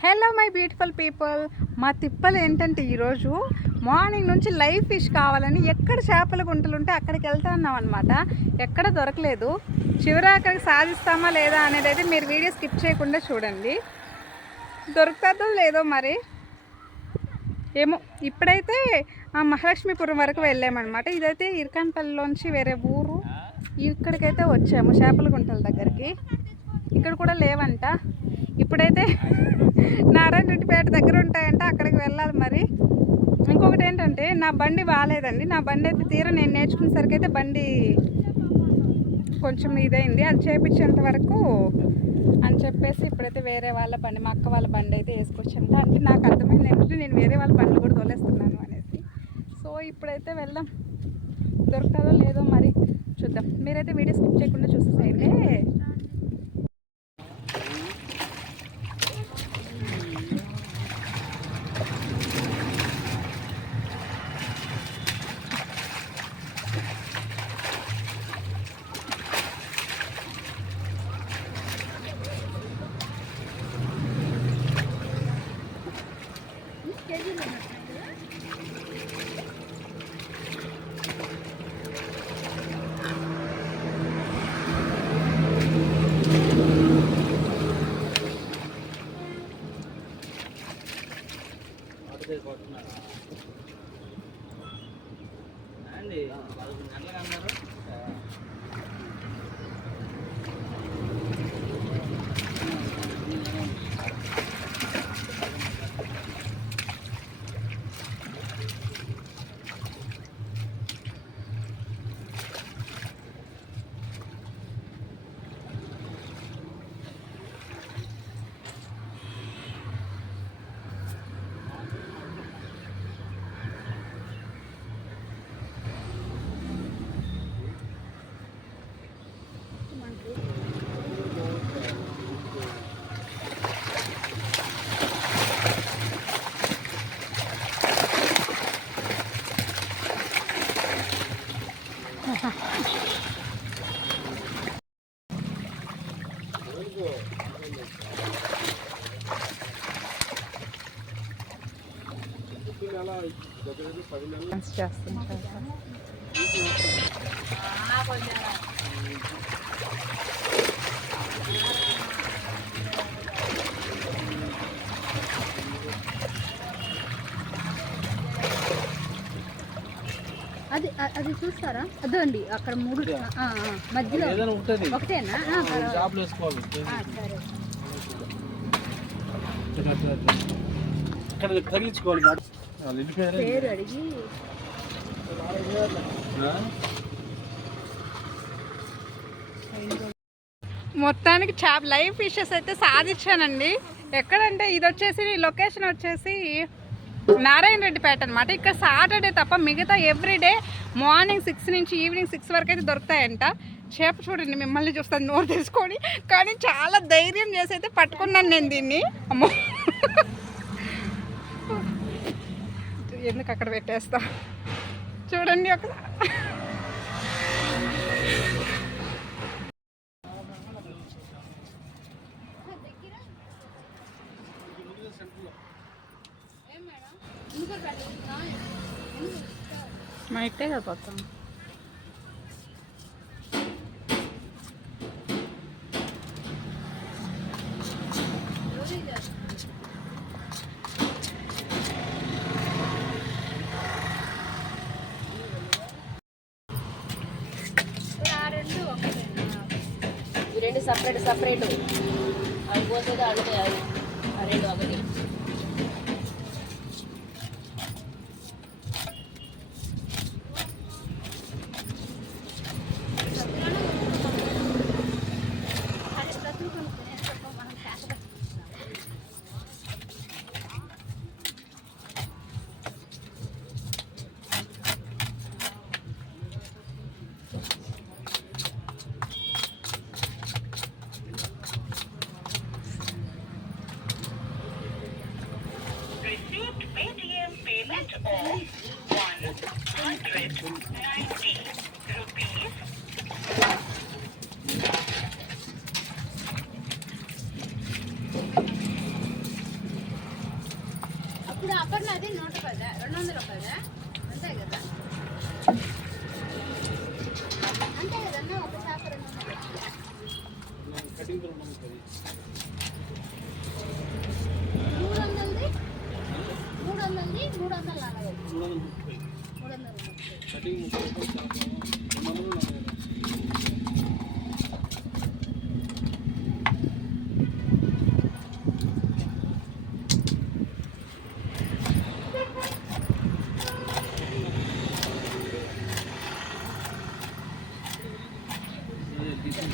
Hello my beautiful people. మా తిప్పలు ఏంటంటే ఈరోజు మార్నింగ్ నుంచి లైవ్ ఫిష్ కావాలని ఎక్కడ చేపల గుంటలు ఉంటే అక్కడికి వెళ్తా ఉన్నాం అనమాట. ఎక్కడ దొరకలేదు. చివరి అక్కడికి సాధిస్తామా లేదా అనేది అయితే మీరు వీడియో స్కిప్ చేయకుండా చూడండి. దొరుకుతుందో లేదో మరి ఏమో. ఇప్పుడైతే మహాలక్ష్మీపురం వరకు వెళ్ళామన్నమాట. ఇదైతే ఇరకాన్పల్లిలోంచి వేరే ఊరు. ఇక్కడికైతే వచ్చాము చేపల గుంటల దగ్గరికి. ఇక్కడ కూడా లేవంట. ఇప్పుడైతే నారాయణరెడ్డిపేట దగ్గర ఉంటాయంట, అక్కడికి వెళ్ళాలి మరి. ఇంకొకటి ఏంటంటే నా బండి బాగాలేదండి. నా బండి అయితే తీరా నేను నేర్చుకునేసరికి అయితే బండి కొంచెం ఇదైంది. అది చేపించేంత వరకు అని చెప్పేసి ఇప్పుడైతే వేరే వాళ్ళ బండి, మా అక్క వాళ్ళ బండి అయితే వేసుకొచ్చంట. అంటే నాకు అర్థమైంది ఏంటంటే నేను వేరే వాళ్ళ బండ్లు కూడా తోలేస్తున్నాను అనేసి. సో ఇప్పుడైతే వెళ్దాం. దొరుకుతుందో లేదో మరి చూద్దాం. మీరైతే వీడియో స్కిప్ చేయకుండా చూసేసేయండి. అండి 11 గంటలకు అన్నారు. అది అది చూస్తారా? అదండి అక్కడ 3 మధ్యలో ఒకటేనా? పేరు అడిగి మొత్తానికి లైవ్ ఫిషెస్ అయితే సాధించానండి. ఎక్కడంటే ఇది వచ్చేసి లొకేషన్ వచ్చేసి నారాయణరెడ్డిపేట అనమాట. ఇక్కడ సాటర్డే తప్ప మిగతా ఎవ్రీడే మార్నింగ్ 6 నుంచి ఈవినింగ్ 6 వరకు అయితే దొరుకుతాయంట. చేప చూడండి, మిమ్మల్ని చూస్తాను నోరు తెలుసుకొని. కానీ చాలా ధైర్యం చేసి అయితే పట్టుకున్నాను నేను దీన్ని. అమ్మో, ఎందుకు అక్కడ పెట్టేస్తా చూడండి. ఒక మా ఇట్టే కదా పోతాం. ఈ రెండు సపరేట్ అవి పోతే అడుగుతాయి. ఆ రెండు ఒకటి. ఇప్పుడు అప్పట్లో అది 110, 210 అంతే కదా, అంతే కదన్నా ఒక చేప 200. కటింగ్ 230. 300ది 340 330. 330. కటింగ్ 30 రూపాయలు చేప 240.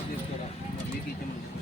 తీసుకోరా మీకు ఇచ్చాము.